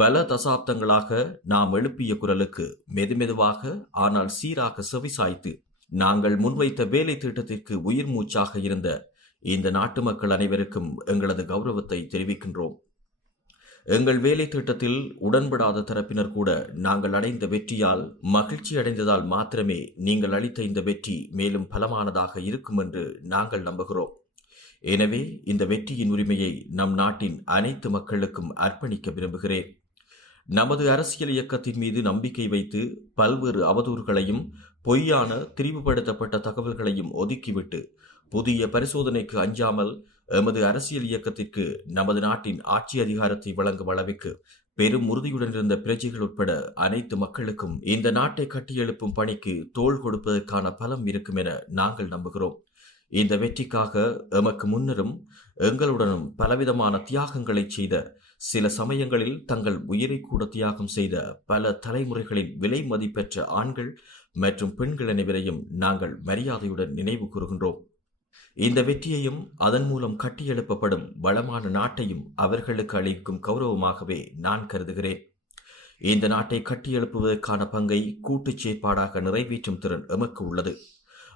பல தசாப்தங்களாக நாம் எழுப்பிய குரலுக்கு மெதுமெதுவாக ஆனால் சீராக செவிசாய்த்து நாங்கள் முன்வைத்த வேலை திட்டத்திற்கு உயிர் மூச்சாக இருந்த இந்த நாட்டு மக்கள் அனைவருக்கும் எங்களது கௌரவத்தை தெரிவிக்கின்றோம். எங்கள் வேலை திட்டத்தில் உடன்படாத தரப்பினர் கூட நாங்கள் அடைந்த வெற்றியால் மகிழ்ச்சி அடைந்ததால் மாத்திரமே நீங்கள் அளித்த இந்த வெற்றி மேலும் பலமானதாக இருக்கும் என்று நாங்கள் நம்புகிறோம். எனவே இந்த வெற்றியின் உரிமையை நம் நாட்டின் அனைத்து மக்களுக்கும் அர்ப்பணிக்க விரும்புகிறேன். நமது அரசியல் இயக்கத்தின் மீது நம்பிக்கை வைத்து பல்வேறு அவதூறுகளையும் பொய்யான திரிவுபடுத்தப்பட்ட தகவல்களையும் ஒதுக்கிவிட்டு புதிய பரிசோதனைக்கு அஞ்சாமல் எமது அரசியல் இயக்கத்திற்கு நமது நாட்டின் ஆட்சி அதிகாரத்தை வழங்கும் அளவிற்கு பெரும் உறுதியுடன் இருந்த பிரஜைகள் உட்பட அனைத்து மக்களுக்கும் இந்த நாட்டை கட்டியெழுப்பும் பணிக்கு தோள் கொடுப்பதற்கான பலம் இருக்கும் என நாங்கள் நம்புகிறோம். இந்த வெற்றிக்காக எமக்கு முன்னரும் எங்களுடனும் பலவிதமான தியாகங்களை செய்த சில சமயங்களில் தங்கள் உயிரை கூட தியாகம் செய்த பல தலைமுறைகளின் விலை மதிப்பெற்ற ஆண்கள் மற்றும் பெண்கள் அனைவரையும் நாங்கள் மரியாதையுடன் நினைவு கூறுகின்றோம். இந்த வெற்றியையும் அதன் மூலம் கட்டியெழுப்பப்படும் வளமான நாட்டையும் அவர்களுக்கு அளிக்கும் கௌரவமாகவே நான் கருதுகிறேன். இந்த நாட்டை கட்டியெழுப்புவதற்கான பங்கை கூட்டுச் செயற்பாடாக நிறைவேற்றும் திறன் எமக்கு உள்ளது.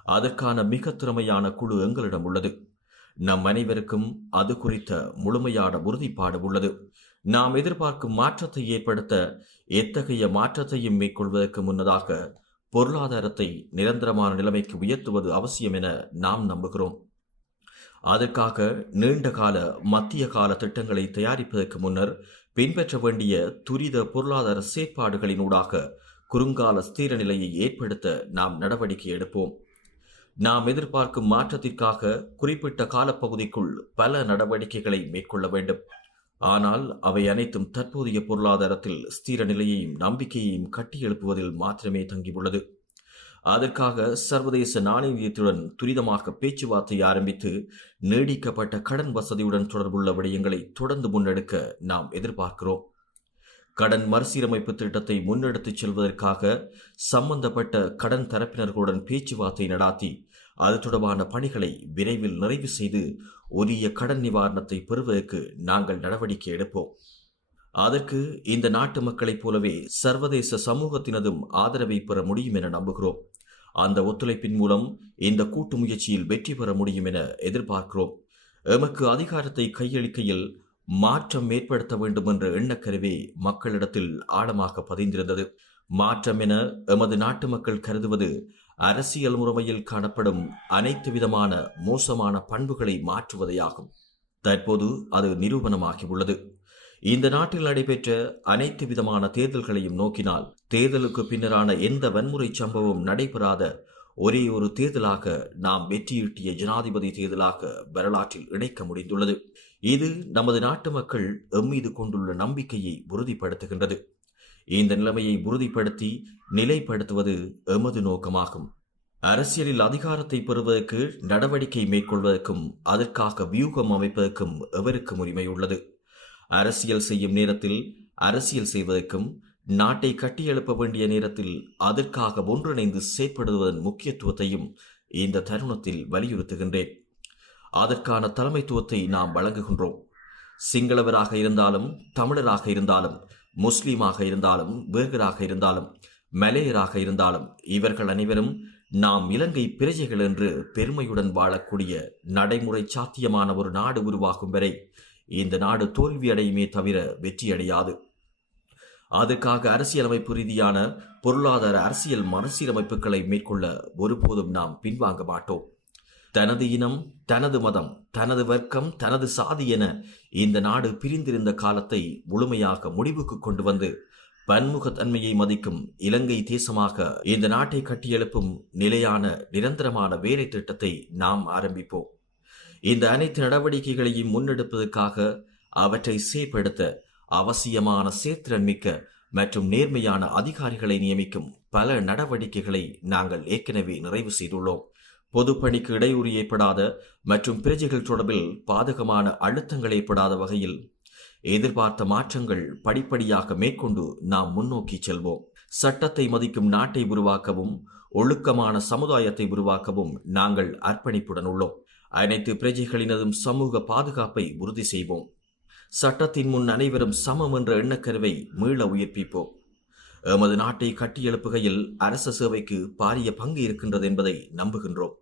அதற்கான மிக திறமையான குழு எங்களிடம் உள்ளது. நம் அனைவருக்கும் அது குறித்த முழுமையான உறுதிப்பாடு உள்ளது. நாம் எதிர்பார்க்கும் மாற்றத்தை ஏற்படுத்த எத்தகைய மாற்றத்தையும் மேற்கொள்வதற்கு முன்னதாக பொருளாதாரத்தை நிரந்தரமான நிலைமைக்கு உயர்த்துவது அவசியம் என நாம் நம்புகிறோம். அதற்காக நீண்ட கால மத்திய கால திட்டங்களை தயாரிப்பதற்கு முன்னர் பின்பற்ற வேண்டிய துரித பொருளாதார செயற்பாடுகளினூடாக குறுங்கால ஸ்திர நிலையை ஏற்படுத்த நாம் நடவடிக்கை எடுப்போம். நாம் எதிர்பார்க்கும் மாற்றத்திற்காக குறிப்பிட்ட காலப்பகுதிக்குள் பல நடவடிக்கைகளை மேற்கொள்ள வேண்டும். ஆனால் அவை அனைத்தும் தற்போதைய பொருளாதாரத்தில் ஸ்திர நிலையையும் நம்பிக்கையையும் கட்டியெழுப்புவதில் மாத்திரமே தங்கியுள்ளது. அதற்காக சர்வதேச நாணயத்துடன் துரிதமாக பேச்சுவார்த்தை ஆரம்பித்து நீடிக்கப்பட்ட கடன் வசதியுடன் தொடர்புள்ள விடயங்களை தொடர்ந்து முன்னெடுக்க நாம் எதிர்பார்க்கிறோம். கடன் மறுசீரமைப்பு திட்டத்தை முன்னெடுத்துச் செல்வதற்காக சம்பந்தப்பட்ட கடன் தரப்பினர்களுடன் பேச்சுவார்த்தை நடாத்தி அது தொடர்பான பணிகளை விரைவில் நிறைவு செய்து உரிய கடன் நிவாரணத்தை பெறுவதற்கு நாங்கள் நடவடிக்கை எடுப்போம். அதற்கு இந்த நாட்டு மக்களைப் போலவே சர்வதேச சமூகத்தினதும் ஆதரவை பெற முடியும் என நம்புகிறோம். அந்த ஒத்துழைப்பின் மூலம் இந்த கூட்டு முயற்சியில் வெற்றி பெற முடியும் என எதிர்பார்க்கிறோம். எமக்கு அதிகாரத்தை கையளிக்கையில் மாற்றம் ஏற்படுத்த வேண்டும் என்ற எண்ணக்கருவே மக்களிடத்தில் ஆழமாக பதிந்திருந்தது. மாற்றம் என எமது நாட்டு மக்கள் கருதுவது அரசியல் முறைமையில் காணப்படும் அனைத்து விதமான மோசமான பண்புகளை மாற்றுவதையாகும். தற்போது அது நிரூபணமாகியுள்ளது. இந்த நாட்டில் நடைபெற்ற அனைத்து விதமான தேர்தல்களையும் நோக்கினால் தேர்தலுக்கு பின்னரான எந்த வன்முறை சம்பவம் நடைபெறாத ஒரே ஒரு தேர்தலாக நாம் வெற்றியீட்டிய ஜனாதிபதி தேர்தலாக வரலாற்றில் இணைக்க முடிந்துள்ளது. இது நமது நாட்டு மக்கள் எம்மீது கொண்டுள்ள நம்பிக்கையை உறுதிப்படுத்துகின்றது. இந்த நிலைமையை உறுதிப்படுத்தி நிலைப்படுத்துவது எமது நோக்கமாகும். அரசியலில் அதிகாரத்தை பெறுவதற்கு நடவடிக்கை மேற்கொள்வதற்கும் அதற்காக வியூகம் அமைப்பதற்கும் எவருக்கும் உரிமை உள்ளது அரசியல் செய்யும் நேரத்தில் அரசியல் செய்வதற்கும் நாட்டை கட்டியெழுப்ப வேண்டிய நேரத்தில் அதற்காக ஒன்றிணைந்து செயற்படுவதன் முக்கியத்துவத்தையும் இந்த தருணத்தில் வலியுறுத்துகின்றேன். அதற்கான தலைமைத்துவத்தை நாம் வழங்குகின்றோம். சிங்களவராக இருந்தாலும் தமிழராக இருந்தாலும் முஸ்லீமாக இருந்தாலும் வேகராக இருந்தாலும் மலேயராக இருந்தாலும் இவர்கள் அனைவரும் நாம் இலங்கை பிரஜைகள் என்று பெருமையுடன் வாழக்கூடிய நடைமுறை சாத்தியமான ஒரு நாடு உருவாகும் வரை இந்த நாடு தோல்வியடையுமே தவிர வெற்றியடையாது. அதற்காக அரசியலமைப்பு ரீதியான பொருளாதார அரசியல் மறுசீரமைப்புகளை மேற்கொள்ள ஒருபோதும் நாம் பின்வாங்க மாட்டோம். தனது இனம் தனது மதம் தனது வர்க்கம் தனது சாதி என இந்த நாடு பிரிந்திருந்த காலத்தை முழுமையாக முடிவுக்கு கொண்டு வந்து பன்முகத்தன்மையை மதிக்கும் இலங்கை தேசமாக இந்த நாட்டை கட்டியெழுப்பும் நிலையான நிரந்தரமான வேலை திட்டத்தை நாம் ஆரம்பிப்போம். இந்த அனைத்து நடவடிக்கைகளையும் முன்னெடுப்பதற்காக அவற்றை செயற்படுத்த அவசியமான சேத்திரன்மிக்க மற்றும் நேர்மையான அதிகாரிகளை நியமிக்கும் பல நடவடிக்கைகளை நாங்கள் ஏற்கனவே நிறைவு செய்துள்ளோம். பொதுப்பணிக்கு இடையூறு ஏற்படாத மற்றும் பிரஜைகள் தொடர்பில் பாதகமான அழுத்தங்கள் ஏற்படாத வகையில் எதிர்பார்த்த மாற்றங்கள் படிப்படியாக மேற்கொண்டு நாம் முன்னோக்கி செல்வோம். சட்டத்தை மதிக்கும் நாட்டை உருவாக்கவும் ஒழுக்கமான சமுதாயத்தை உருவாக்கவும் நாங்கள் அர்ப்பணிப்புடன் உள்ளோம். அனைத்து பிரஜைகளினதும் சமூக பாதுகாப்பை உறுதி செய்வோம். சட்டத்தின் முன் அனைவரும் சமம் என்ற எண்ணக்கருவை மீள உயிர்ப்பிப்போம். எமது நாட்டை கட்டியெழுப்புகையில் அரச சேவைக்கு பாரிய பங்கு இருக்கின்றது என்பதை நம்புகின்றோம்.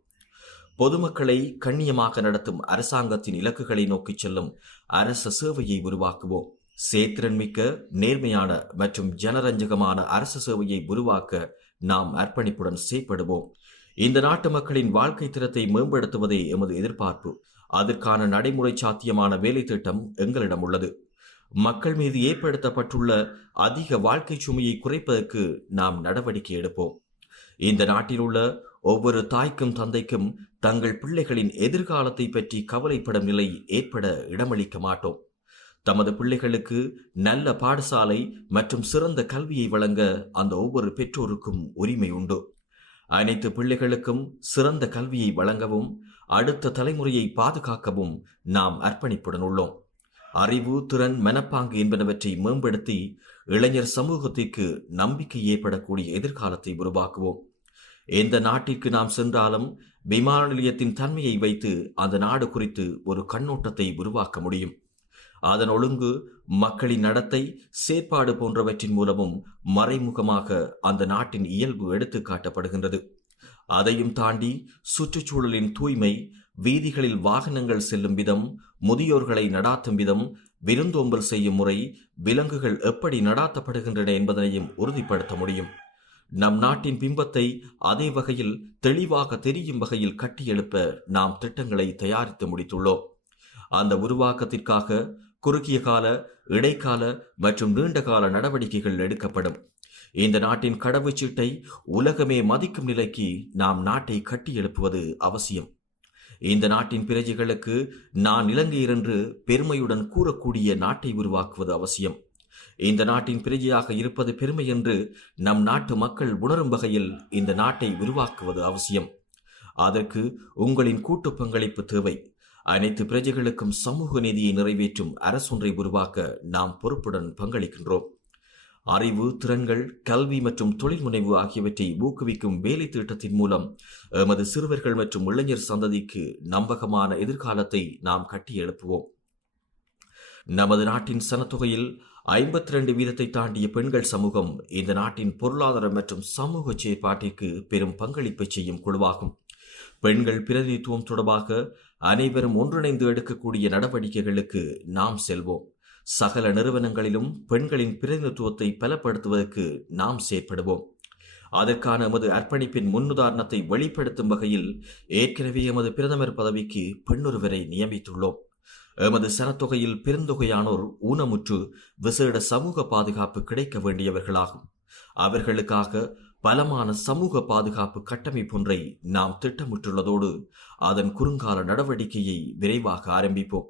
பொதுமக்களை கண்ணியமாக நடத்தும் அரசாங்கத்தின் இலக்குகளை நோக்கிச் செல்லும் அரச சேவையை உருவாக்குவோம். சேத்திரன்மிக்க நேர்மையான மற்றும் ஜனரஞ்சகமான அரச சேவையை உருவாக்க நாம் அர்ப்பணிப்புடன் செயற்படுவோம். இந்த நாட்டு மக்களின் வாழ்க்கை தரத்தை மேம்படுத்துவதே எமது எதிர்பார்ப்பு. அதற்கான நடைமுறை சாத்தியமான வேலை திட்டம் எங்களிடம் உள்ளது. மக்கள் மீது ஏற்படுத்தப்பட்டுள்ள அதிக வாழ்க்கை சுமையை குறைப்பதற்கு நாம் நடவடிக்கை எடுப்போம். இந்த நாட்டில் உள்ள ஒவ்வொரு தாய்க்கும் தந்தைக்கும் தங்கள் பிள்ளைகளின் எதிர்காலத்தை பற்றி கவலைப்படும் நிலை ஏற்பட இடமளிக்க மாட்டோம். தமது பிள்ளைகளுக்கு நல்ல பாடசாலை மற்றும் சிறந்த கல்வியை வழங்க அந்த ஒவ்வொரு பெற்றோருக்கும் உரிமை உண்டு. அனைத்து பிள்ளைகளுக்கும் சிறந்த கல்வியை வழங்கவும் அடுத்த தலைமுறையை பாதுகாக்கவும் நாம் அர்ப்பணிப்புடன் உள்ளோம். அறிவு திறன் மனப்பாங்கு என்பனவற்றை மேம்படுத்தி இளைஞர் சமூகத்திற்கு நம்பிக்கை ஏற்படக்கூடிய எதிர்காலத்தை உருவாக்குவோம். எந்த நாட்டிற்கு நாம் சென்றாலும் விமான நிலையத்தின் தன்மையை வைத்து அந்த நாடு குறித்து ஒரு கண்ணோட்டத்தை உருவாக்க முடியும். அதன் ஒழுங்கு மக்களின் நடத்தை செயற்பாடு போன்றவற்றின் மூலமும் மறைமுகமாக அந்த நாட்டின் இயல்பு எடுத்து காட்டப்படுகின்றது. அதையும் தாண்டி சுற்றுச்சூழலின் தூய்மை வீதிகளில் வாகனங்கள் செல்லும் விதம் முதியோர்களை நடாத்தும் விதம் விருந்தோம்பல் செய்யும் முறை விலங்குகள் எப்படி நடாத்தப்படுகின்றன என்பதனையும் உறுதிப்படுத்த முடியும். நம் நாட்டின் பிம்பத்தை அதே வகையில் தெளிவாக தெரியும் வகையில் கட்டியெழுப்ப நாம் திட்டங்களை தயாரித்து முடித்துள்ளோம். அந்த உருவாக்கத்திற்காக குறுகிய கால இடைக்கால மற்றும் நீண்ட கால நடவடிக்கைகள் எடுக்கப்படும். இந்த நாட்டின் கடவுச்சீட்டை உலகமே மதிக்கும் நிலைக்கு நாம் நாட்டை கட்டியெழுப்புவது அவசியம். இந்த நாட்டின் பிரஜைகளுக்கு நான் இலங்கையர் என்று பெருமையுடன் கூறக்கூடிய நாட்டை உருவாக்குவது அவசியம். இந்த நாட்டின் பிரஜையாக இருப்பது பெருமை என்று நம் நாட்டு மக்கள் உணரும் வகையில் இந்த நாட்டை உருவாக்குவது அவசியம். அதற்கு உங்களின் கூட்டு பங்களிப்பு தேவை. அனைத்து பிரஜைகளுக்கும் சமூக நீதியை நிறைவேற்றும் அரசொன்றை உருவாக்க நாம் பொறுப்புடன் பங்களிக்கின்றோம். அறிவு திறன்கள் கல்வி மற்றும் தொழில் முனைவு ஆகியவற்றை ஊக்குவிக்கும் வேலை திட்டத்தின் மூலம் எமது சிறுவர்கள் மற்றும் இளைஞர் சந்ததிக்கு நம்பகமான எதிர்காலத்தை நாம் கட்டி எழுப்புவோம். நமது நாட்டின் சனத்தொகையில் ஐம்பத்தி ரெண்டு வீதத்தை தாண்டிய பெண்கள் சமூகம் இந்த நாட்டின் பொருளாதார மற்றும் சமூக செயற்பாட்டிற்கு பெரும் பங்களிப்பை செய்யும் குழுவாகும். பெண்கள் பிரதிநிதித்துவம் தொடர்பாக அனைவரும் ஒன்றிணைந்து எடுக்கக்கூடிய நடவடிக்கைகளுக்கு நாம் செல்வோம். சகல நிறுவனங்களிலும் பெண்களின் பிரதிநிதித்துவத்தை பலப்படுத்துவதற்கு நாம் செயற்படுவோம். அதற்கான எமது அர்ப்பணிப்பின் முன்னுதாரணத்தை வெளிப்படுத்தும் வகையில் ஏற்கனவே எமது பிரதமர் பதவிக்கு பெண்ணொருவரை நியமித்துள்ளோம். எமது சனத்தொகையில் பெருந்தொகையானோர் ஊனமுற்று விசேட சமூக பாதுகாப்பு கிடைக்க வேண்டியவர்களாகும். அவர்களுக்காக பலமான சமூக பாதுகாப்பு கட்டமைப்பொன்றை நாம் திட்டமிட்டுள்ளதோடு அதன் குறுங்கால நடவடிக்கையை விரைவாக ஆரம்பிப்போம்.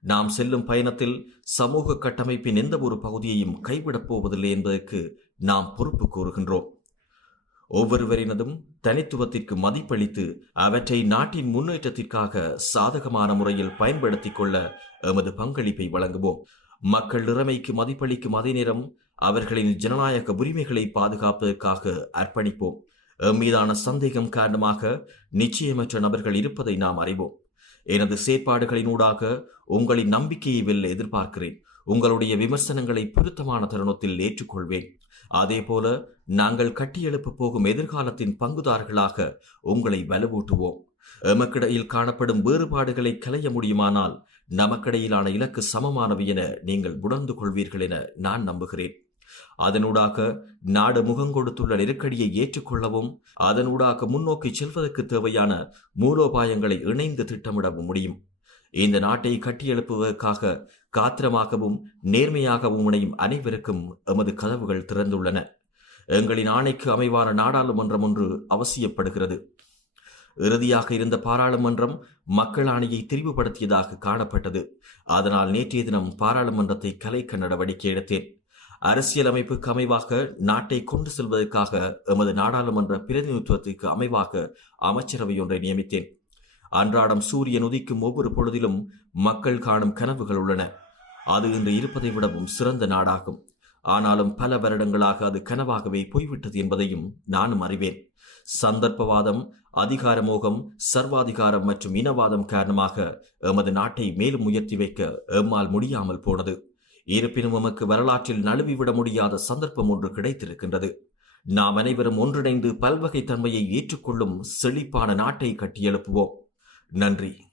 நாம் செல்லும் பயணத்தில் சமூக கட்டமைப்பின் எந்த ஒரு பகுதியையும் கைவிடப் போவதில்லை என்பதற்கு நாம் பொறுப்பு கூறுகின்றோம். ஒவ்வொருவரினதும் தனித்துவத்திற்கு மதிப்பளித்து அவற்றை நாட்டின் முன்னேற்றத்திற்காக சாதகமான முறையில் பயன்படுத்திக் கொள்ள எமது பங்களிப்பை வழங்குவோம். மக்கள் நிலைமைக்கு மதிப்பளிக்கும் அதே நேரம் அவர்களின் ஜனநாயக உரிமைகளை பாதுகாப்பதற்காக அர்ப்பணிப்போம். எம் மீதான சந்தேகம் காரணமாக நிச்சயமற்ற நபர்கள் இருப்பதை நாம் அறிவோம். எனது செயற்பாடுகளினூடாக உங்களின் நம்பிக்கையை வெல்ல எதிர்பார்க்கிறேன். உங்களுடைய விமர்சனங்களை பொருத்தமான தருணத்தில் ஏற்றுக்கொள்வேன். அதேபோல நாங்கள் கட்டியெழுப்ப போகும் எதிர்காலத்தின் பங்குதாரர்களாக உங்களை வலுவூட்டுவோம். எமக்கிடையில் காணப்படும் வேறுபாடுகளை களைய முடியுமானால் நமக்கிடையிலான இலக்கு சமமானவை என நீங்கள் உணர்ந்து கொள்வீர்கள் என நான் நம்புகிறேன். அதனூடாக நாடு முகங்கொடுத்துள்ள நெருக்கடியை ஏற்றுக்கொள்ளவும் அதனூடாக முன்னோக்கி செல்வதற்கு தேவையான மூலோபாயங்களை இணைந்து திட்டமிடவும் முடியும். இந்த நாட்டை கட்டியெழுப்புவதற்காக காத்திரமாகவும் நேர்மையாகவும் இணையும் அனைவருக்கும் எமது கதவுகள் திறந்துள்ளன. எங்களின் ஆணைக்கு அமைவான நாடாளுமன்றம் ஒன்று அவசியப்படுகிறது. இறுதியாக இருந்த பாராளுமன்றம் மக்கள் ஆணையை தெரிவுபடுத்தியதாக காணப்பட்டது. அதனால் நேற்றைய தினம் பாராளுமன்றத்தை கலைக்க நடவடிக்கை எடுத்தேன். அரசியலமைப்புக்கு அமைவாக நாட்டை கொண்டு செல்வதற்காக எமது நாடாளுமன்ற பிரதிநிதித்துவத்துக்கு அமைவாக அமைச்சரவை ஒன்றை நியமித்தேன். அன்றாடம் சூரியன் உதிக்கும் ஒவ்வொரு பொழுதிலும் மக்கள் காணும் கனவுகள் உள்ளன. அது இன்று இருப்பதை விடவும் சிறந்த நாடாகும். ஆனாலும் பல வருடங்களாக அது கனவாகவே போய்விட்டது என்பதையும் நானும் அறிவேன். சந்தர்ப்பவாதம் அதிகாரமோகம் சர்வாதிகாரம் மற்றும் இனவாதம் காரணமாக எமது நாட்டை மேலும் உயர்த்தி வைக்க எம்மால் முடியாமல் போனது. இருப்பினும் நமக்கு வரலாற்றில் நழுவிவிட முடியாத சந்தர்ப்பம் ஒன்று கிடைத்திருக்கின்றது. நாம் அனைவரும் ஒன்றிணைந்து பல்வகை தன்மையை ஏற்றுக்கொள்ளும் செழிப்பான நாட்டை கட்டியெழுப்புவோம். நன்றி.